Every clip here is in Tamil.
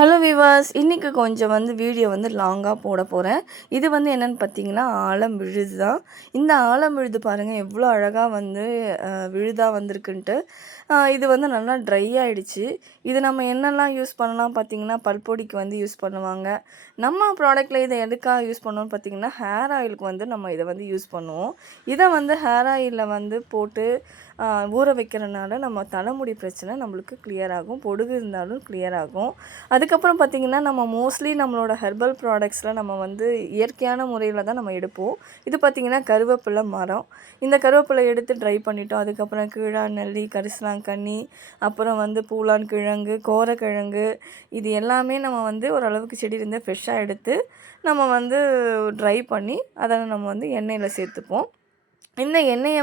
ஹலோ விவாஸ், இன்றைக்கி கொஞ்சம் வீடியோ லாங்காக போட போகிறேன். இது என்னென்னு பார்த்தீங்கன்னா ஆலம் விழுது தான். இந்த ஆலம் விழுது பாருங்கள் எவ்வளோ அழகாக விழுதாக வந்திருக்குன்ட்டு. இது நல்லா ட்ரை ஆகிடுச்சு. இது நம்ம என்னெல்லாம் யூஸ் பண்ணலாம் பார்த்தீங்கன்னா பல்பொடிக்கு யூஸ் பண்ணுவாங்க. நம்ம ப்ராடக்ட்டில் இதை எதுக்காக யூஸ் பண்ணோன்னு பார்த்தீங்கன்னா ஹேர் ஆயிலுக்கு நம்ம இதை யூஸ் பண்ணுவோம். இதை ஹேர் ஆயிலில் போட்டு ஊற வைக்கிறனால நம்ம தலைமுடி பிரச்சனை நம்மளுக்கு கிளியர் ஆகும். பொடுகு இருந்தாலும் கிளியர் ஆகும். அதுக்கப்புறம் பார்த்திங்கன்னா நம்ம மோஸ்ட்லி நம்மளோட ஹெர்பல் ப்ராடக்ட்ஸில் நம்ம இயற்கையான முறையில் தான் நம்ம எடுப்போம். இது பார்த்திங்கன்னா கருவேப்பிலை மரம். இந்த கருவேப்பிலை எடுத்து ட்ரை பண்ணிட்டோம். அதுக்கப்புறம் கீழாநெல்லி, கரிசலாங்கண்ணி, அப்புறம் பூலான் கிழங்கு, கோரக்கிழங்கு, இது எல்லாமே நம்ம ஓரளவுக்கு செடியிலேருந்து ஃப்ரெஷ்ஷாக எடுத்து நம்ம ட்ரை பண்ணி அதை நம்ம எண்ணெயில் சேர்த்துப்போம். இந்த எண்ணெயை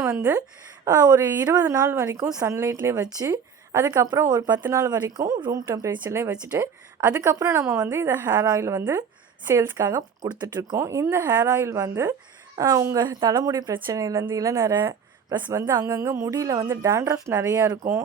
ஒரு 20 நாள் வரைக்கும் சன்லைட்லேயே வச்சு, அதுக்கப்புறம் ஒரு 10 நாள் வரைக்கும் ரூம் டெம்பரேச்சர்லேயே வச்சுட்டு, அதுக்கப்புறம் நம்ம இதை ஹேர் ஆயில் சேல்ஸ்க்காக கொடுத்துட்ருக்கோம். இந்த ஹேர் ஆயில் உங்கள் தலைமுடி பிரச்சனையிலேருந்து இளநரை ப்ளஸ் அங்கங்கே முடியில் டேண்ட்ரஃப் நிறையா இருக்கும்.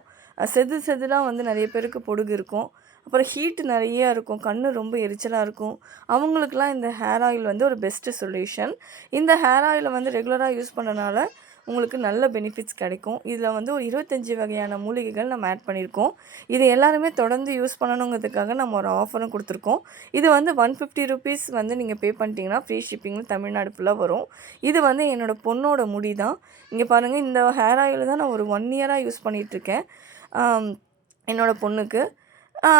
செதிலாக நிறைய பேருக்கு பொடுகு இருக்கும். அப்புறம் ஹீட்டு நிறையா இருக்கும். கண் ரொம்ப எரிச்சலாக இருக்கும். அவங்களுக்கெலாம் இந்த ஹேர் ஆயில் ஒரு பெஸ்ட்டு சொல்யூஷன். இந்த ஹேர் ஆயிலை ரெகுலராக யூஸ் பண்ணனால உங்களுக்கு நல்ல பெனிஃபிட்ஸ் கிடைக்கும். இதில் ஒரு 25 வகையான மூலிகைகள் நம்ம ஆட் பண்ணியிருக்கோம். இது எல்லாருமே தொடர்ந்து யூஸ் பண்ணணுங்கிறதுக்காக நம்ம ஒரு ஆஃபரும் கொடுத்துருக்கோம். இது 150 ருபீஸ் நீங்கள் பே பண்ணிட்டீங்கன்னா ஃப்ரீ ஷிப்பிங்கில் தமிழ்நாடு ஃபுல்லாக வரும். இது என்னோடய பொண்ணோட முடி தான். இங்கே பாருங்கள், இந்த ஹேர் ஆயில் தான் நான் ஒரு 1 இயராக யூஸ் பண்ணிகிட்ருக்கேன் என்னோடய பொண்ணுக்கு.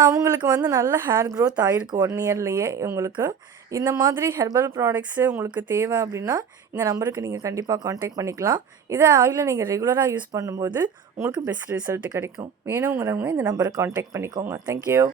அவங்களுக்கு நல்ல ஹேர் க்ரோத் ஆகிருக்கு 1 இயர்லேயே. இவங்களுக்கு இந்த மாதிரி ஹெர்பல் ப்ராடக்ட்ஸு உங்களுக்கு தேவை அப்படின்னா இந்த நம்பருக்கு நீங்கள் கண்டிப்பாக காண்டாக்ட் பண்ணிக்கலாம். இதை ஆயிலை நீங்கள் ரெகுலராக யூஸ் பண்ணும்போது உங்களுக்கு பெஸ்ட் ரிசல்ட் கிடைக்கும். வேணுங்கிறவங்க இந்த நம்பரை காண்டாக்ட் பண்ணிக்கோங்க. தேங்க்யூ.